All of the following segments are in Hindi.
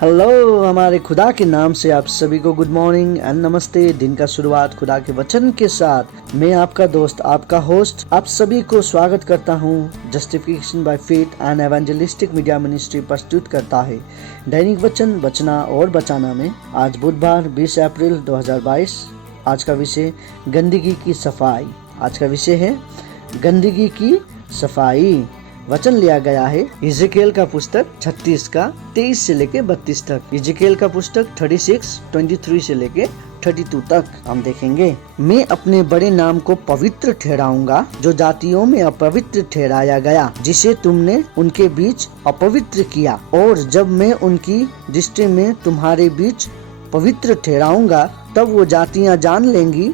हेलो, हमारे खुदा के नाम से आप सभी को गुड मॉर्निंग एंड नमस्ते। दिन का शुरुआत खुदा के वचन के साथ मैं आपका दोस्त, आपका होस्ट, आप सभी को स्वागत करता हूं। Justification by faith and evangelistic media ministry प्रस्तुत करता है दैनिक वचन बचना और बचाना में। आज बुधवार 20 अप्रैल 2022। आज का विषय गंदगी की सफाई। आज का विषय है गंदगी की सफाई। वचन लिया गया है इज़ेकिएल का पुस्तक 36 का 23 से लेके 32 तक। इज़ेकिएल का पुस्तक 36:23 से लेके 32 तक हम देखेंगे। मैं अपने बड़े नाम को पवित्र ठहराऊंगा जो जातियों में अपवित्र ठहराया गया, जिसे तुमने उनके बीच अपवित्र किया। और जब मैं उनकी दृष्टि में तुम्हारे बीच पवित्र ठहराऊंगा, तब वो जातियां जान लेंगी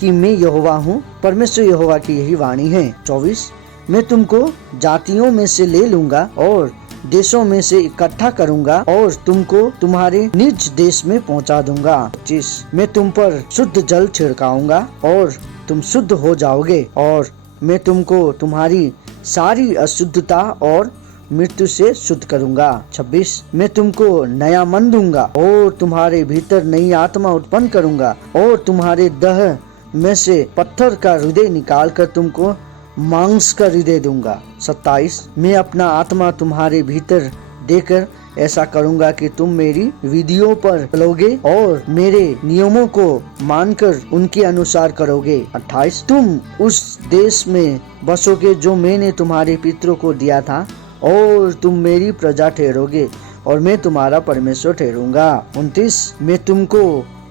कि मैं यहोवा हूँ। परमेश्वर यहोवा की यही वाणी है। 24 मैं तुमको जातियों में से ले लूंगा और देशों में से इकट्ठा करूंगा और तुमको तुम्हारे निज देश में पहुंचा दूंगा। 25 मैं तुम पर शुद्ध जल छिड़काऊंगा और तुम शुद्ध हो जाओगे और मैं तुमको तुम्हारी सारी अशुद्धता और मृत्यु से शुद्ध करूंगा। 26 मैं तुमको नया मन दूंगा और तुम्हारे भीतर नई आत्मा उत्पन्न करूंगा और तुम्हारे देह में से पत्थर का हृदय निकाल कर तुमको मांस का हृदय दूंगा। 27 मैं अपना आत्मा तुम्हारे भीतर देकर ऐसा करूंगा कि तुम मेरी विधियों पर चलोगे और मेरे नियमों को मानकर उनके अनुसार करोगे। 28 तुम उस देश में बसोगे जो मैंने तुम्हारे पितरों को दिया था और तुम मेरी प्रजा ठहरोगे और मैं तुम्हारा परमेश्वर ठहरूंगा। 29 मैं तुमको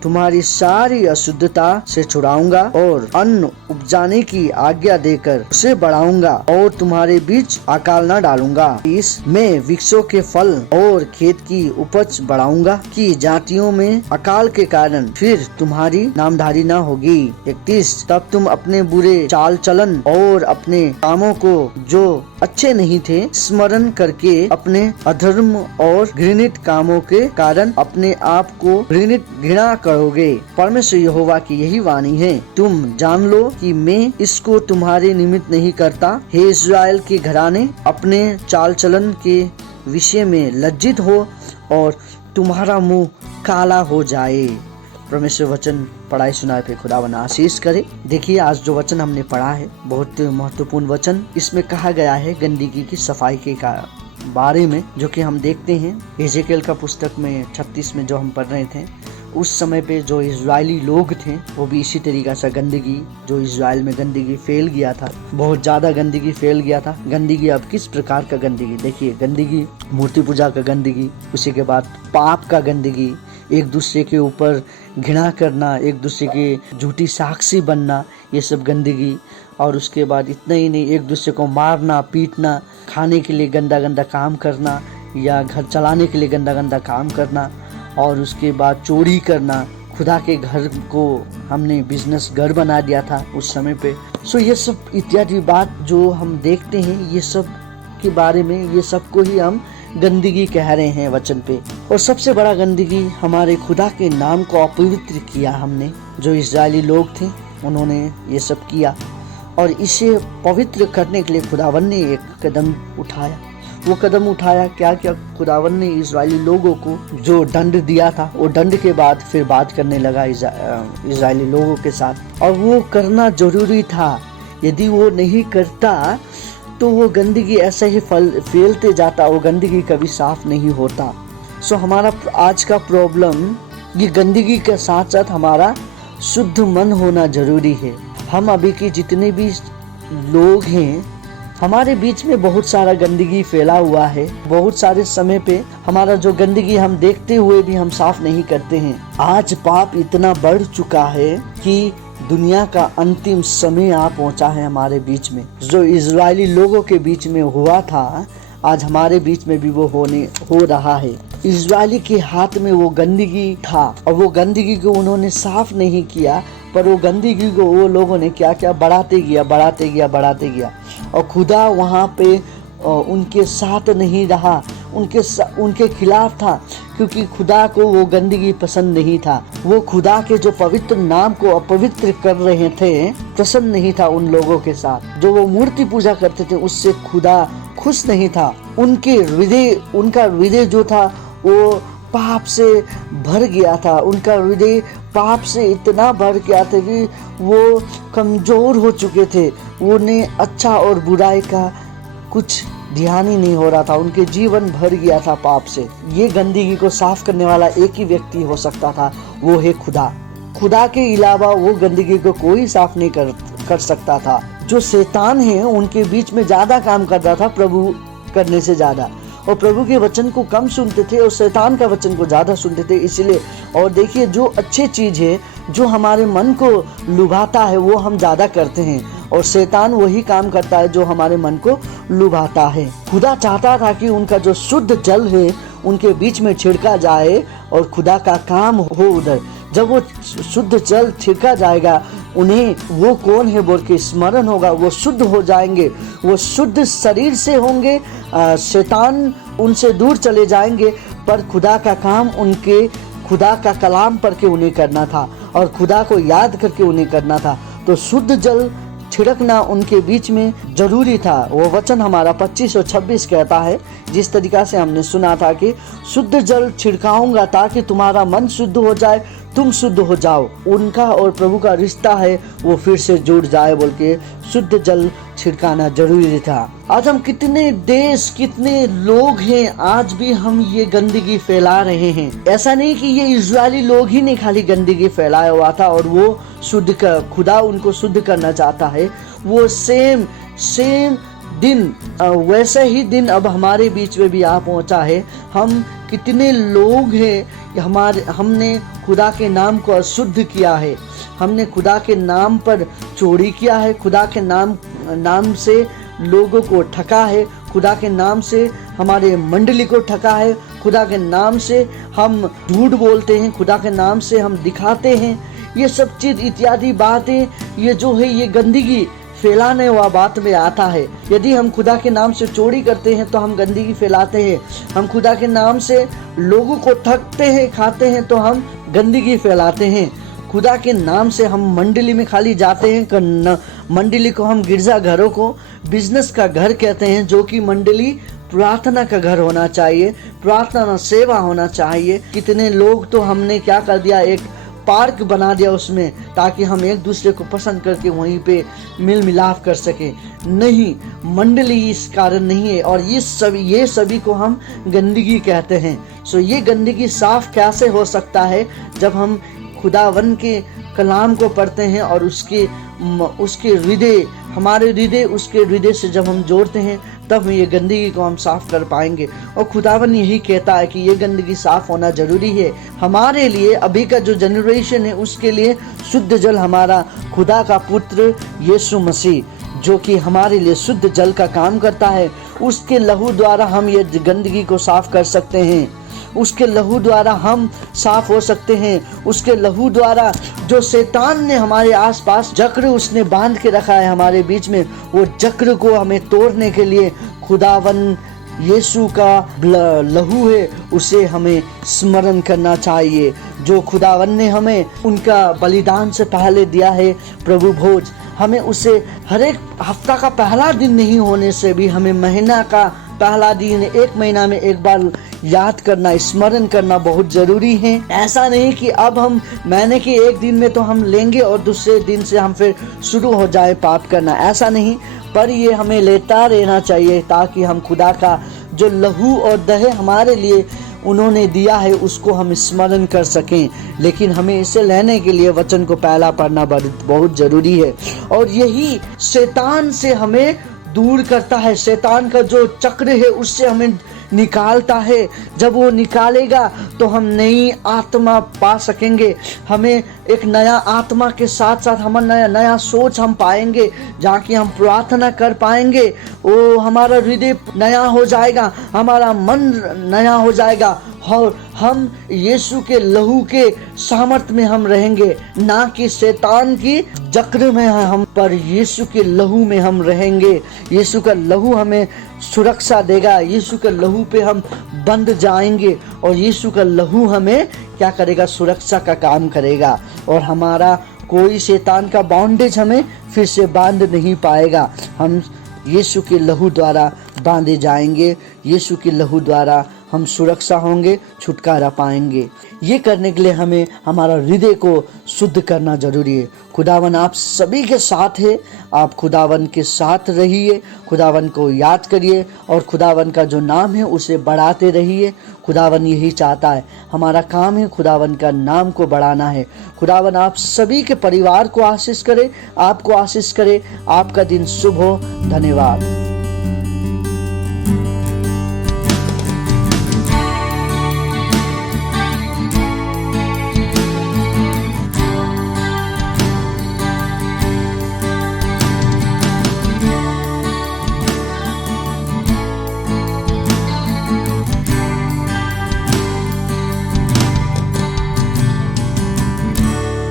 तुम्हारी सारी अशुद्धता से छुड़ाऊंगा और अन्न उपजाने की आज्ञा देकर उसे बढ़ाऊंगा और तुम्हारे बीच अकाल न डालूंगा। 30 मैं वृक्षों के फल और खेत की उपज बढ़ाऊंगा कि जातियों में अकाल के कारण फिर तुम्हारी नामधारी न होगी। 31 तब तुम अपने बुरे चाल चलन और अपने कामों को जो अच्छे नहीं थे स्मरण करके अपने अधर्म और घृणित कामों के कारण अपने आप को घृणा करोगे। परमेश्वर यहोवा की यही वाणी है। तुम जान लो कि मैं इसको तुम्हारे निमित्त नहीं करता। हे इस्राएल के घराने, अपने चाल चलन के विषय में लज्जित हो और तुम्हारा मुंह काला हो जाए। परमेश्वर वचन पढ़ाई सुनाए पे खुदावन आशीष करे। देखिए, आज जो वचन हमने पढ़ा है बहुत महत्वपूर्ण वचन। इसमें कहा गया है गंदगी की सफाई के बारे में, जो कि हम देखते हैं इज़ेकिएल का पुस्तक में 36 में जो हम पढ़ रहे थे। उस समय पे जो इजरायली लोग थे वो भी इसी तरीका से गंदगी, जो इजराइल में गंदगी फैल गया था, बहुत ज्यादा गंदगी फैल गया था। गंदगी अब किस प्रकार का गंदगी? देखिए, गंदगी मूर्ति पूजा का गंदगी, उसी के बाद पाप का गंदगी, एक दूसरे के ऊपर घृणा करना, एक दूसरे के झूठी साक्षी बनना, ये सब गंदगी। और उसके बाद इतना ही नहीं, एक दूसरे को मारना, पीटना, खाने के लिए गंदा गंदा काम करना या घर चलाने के लिए गंदा गंदा काम करना, और उसके बाद चोरी करना। खुदा के घर को हमने बिजनेस घर बना दिया था उस समय पे। सो ये सब इत्यादि बात जो हम देखते हैं, ये सब के बारे में, ये सब को ही हम गंदगी कह रहे हैं वचन पे। और सबसे बड़ा गंदगी हमारे खुदा के नाम को अपवित्र किया हमने। जो इजरायली लोग थे उन्होंने ये सब किया और इसे पवित्र करने के लिए खुदावन ने एक कदम उठाया। वो कदम उठाया क्या? खुदावन ने इजरायली लोगों को जो दंड दिया था, वो दंड के बाद फिर बात करने लगा इजरायली लोगों के साथ, और वो करना जरूरी था। यदि वो नहीं करता तो वो गंदगी ऐसे ही फैलते जाता, वो गंदगी कभी साफ नहीं होता। सो हमारा आज का प्रॉब्लम ये गंदगी के साथ साथ हमारा शुद्ध मन होना जरूरी है। हम अभी के जितने भी लोग हैं, हमारे बीच में बहुत सारा गंदगी फैला हुआ है। बहुत सारे समय पे हमारा जो गंदगी हम देखते हुए भी हम साफ नहीं करते हैं। आज पाप इतना बढ़ चुका है कि दुनिया का अंतिम समय आ पहुंचा है हमारे बीच में। जो इजरायली लोगों के बीच में हुआ था, आज हमारे बीच में भी वो हो रहा है। इजरायली के हाथ में वो गंदगी था और वो गंदगी को उन्होंने साफ नहीं किया, पर वो गंदगी को वो लोगों ने क्या क्या बढ़ाते गया और खुदा वहाँ पे उनके साथ नहीं रहा, उनके खिलाफ था, क्योंकि खुदा को वो गंदगी पसंद नहीं था। वो खुदा के जो पवित्र नाम को अपवित्र कर रहे थे, पसंद नहीं था उन लोगों के साथ। जो वो मूर्ति पूजा करते थे उससे खुदा खुश नहीं था। उनका हृदय जो था वो पाप से भर गया था, उनका हृदय पाप से इतना भर गया था कि वो कमजोर हो चुके थे। उन्हें अच्छा और बुराई का कुछ ध्यान ही नहीं हो रहा था, उनके जीवन भर गया था पाप से। ये गंदगी को साफ करने वाला एक ही व्यक्ति हो सकता था, वो है खुदा। खुदा के अलावा वो गंदगी को कोई साफ नहीं कर सकता था। जो शैतान है उनके बीच में ज्यादा काम कर रहा था प्रभु करने से ज्यादा, और प्रभु के वचन को कम सुनते थे और शैतान का वचन को ज्यादा सुनते थे। इसलिए और देखिए, जो अच्छी चीज है, जो हमारे मन को लुभाता है, वो हम ज्यादा करते हैं, और शैतान वही काम करता है जो हमारे मन को लुभाता है। खुदा चाहता था कि उनका जो शुद्ध जल है उनके बीच में छिड़का जाए और खुदा का काम हो उधर। जब वो शुद्ध जल छिड़का जाएगा, उन्हें वो कौन है बोल के स्मरण होगा, वो शुद्ध हो जाएंगे, वो शुद्ध शरीर से होंगे, शैतान उनसे दूर चले जाएंगे। पर खुदा का काम उनके खुदा का कलाम पढ़ के उन्हें करना था और खुदा को याद करके उन्हें करना था। तो शुद्ध जल छिड़कना उनके बीच में जरूरी था। वो वचन हमारा 25 और 26 कहता है, जिस तरीका से हमने सुना था कि शुद्ध जल छिड़काऊंगा ताकि तुम्हारा मन शुद्ध हो जाए, तुम शुद्ध हो जाओ। उनका और प्रभु का रिश्ता है वो फिर से जुड़ जाए बोल के शुद्ध जल छिड़काना जरूरी था। आज हम कितने देश, कितने लोग हैं, आज भी हम ये गंदगी फैला रहे हैं। ऐसा नहीं कि ये इजरायली लोग ही ने खाली गंदगी फैलाया हुआ था और वो शुद्ध कर, खुदा उनको शुद्ध करना चाहता है। वो सेम दिन, वैसे ही दिन अब हमारे बीच में भी आ पहुंचा है। हम कितने लोग हैं, हमने खुदा के नाम को अशुद्ध किया है, हमने खुदा के नाम पर चोरी किया है, खुदा के नाम से लोगों को ठगा है, खुदा के नाम से हमारे मंडली को ठगा है, खुदा के नाम से हम झूठ बोलते हैं, खुदा के नाम से हम दिखाते हैं। ये सब चीज इत्यादि बातें, ये जो है ये गंदगी फैलाने वाला बात में आता है। यदि हम खुदा के नाम से चोरी करते हैं तो हम गंदगी फैलाते हैं। हम खुदा के नाम से लोगों को ठगते हैं, खाते हैं तो हम गंदगी फैलाते हैं। खुदा के नाम से हम मंडली में खाली जाते हैं, मंडली को हम गिरजा घरों को बिजनेस का घर कहते हैं, जो कि मंडली प्रार्थना का घर होना चाहिए, प्रार्थना सेवा होना चाहिए। कितने लोग तो हमने क्या कर दिया, एक पार्क बना दिया उसमें, ताकि हम एक दूसरे को पसंद करके वहीं पे मिल मिलाप कर सके। नहीं, मंडली इस कारण नहीं है, और ये सभी को हम गंदगी कहते हैं। सो ये गंदगी साफ कैसे हो सकता है? जब हम खुदावन के कलाम को पढ़ते हैं और उसके हृदय, हमारे हृदय उसके हृदय से जब हम जोड़ते हैं, तब ये गंदगी को हम साफ कर पाएंगे। और खुदावन यही कहता है कि ये गंदगी साफ होना जरूरी है हमारे लिए। अभी का जो जनरेशन है उसके लिए शुद्ध जल हमारा खुदा का पुत्र यीशु मसीह, जो कि हमारे लिए शुद्ध जल का काम करता है, उसके लहू द्वारा हम ये गंदगी को साफ कर सकते हैं। उसके लहू द्वारा हम साफ हो सकते हैं। उसके लहू द्वारा जो शैतान ने हमारे आसपास चक्र उसने बांध के रखा है हमारे बीच में, वो चक्र को हमें तोड़ने के लिए खुदावन यीशु का लहू है, उसे हमें स्मरण करना चाहिए। जो खुदावन ने हमें उनका बलिदान से पहले दिया है प्रभु भोज, हमें उसे हर एक हफ्ता का पहला दिन नहीं होने से भी हमें महीना का पहला दिन, एक महीना में एक बार याद करना, स्मरण करना बहुत जरूरी है। ऐसा नहीं कि अब हम महीने के एक दिन में तो हम लेंगे और दूसरे दिन से हम फिर शुरू हो जाए पाप करना, ऐसा नहीं। पर ये हमें लेता रहना चाहिए ताकि हम खुदा का जो लहू और दहे हमारे लिए उन्होंने दिया है उसको हम स्मरण कर सकें। लेकिन हमें इसे लेने के लिए वचन को पहला पढ़ना बहुत जरूरी है, और यही शैतान से हमें दूर करता है। शैतान का जो चक्र है उससे हमें निकालता है। जब वो निकालेगा तो हम नई आत्मा पा सकेंगे, हमें एक नया आत्मा के साथ साथ हम नया सोच हम पाएंगे, जहाँ की हम प्रार्थना कर पाएंगे। वो हमारा हृदय नया हो जाएगा, हमारा मन नया हो जाएगा, और हम यीशु के लहू के सामर्थ्य में हम रहेंगे, ना कि शैतान की चक्र में हम, पर यीशु के लहू में हम रहेंगे। यीशु का लहू हमें सुरक्षा देगा, यीशु के लहू पे हम बंध जाएंगे, और यीशु का लहू हमें क्या करेगा? सुरक्षा का काम करेगा, और हमारा कोई शैतान का बाउंडेज हमें फिर से बांध नहीं पाएगा। हम यीशु के लहू द्वारा बांधे जाएंगे, यीशु के लहू द्वारा हम सुरक्षा होंगे, छुटकारा पाएंगे। ये करने के लिए हमें हमारा हृदय को शुद्ध करना जरूरी है। खुदावन आप सभी के साथ है, आप खुदावन के साथ रहिए, खुदावन को याद करिए और खुदावन का जो नाम है उसे बढ़ाते रहिए। खुदावन यही चाहता है, हमारा काम है खुदावन का नाम को बढ़ाना है। खुदावन आप सभी के परिवार को आशीष करे, आपको आशीष करे। आपका दिन शुभ हो। धन्यवाद।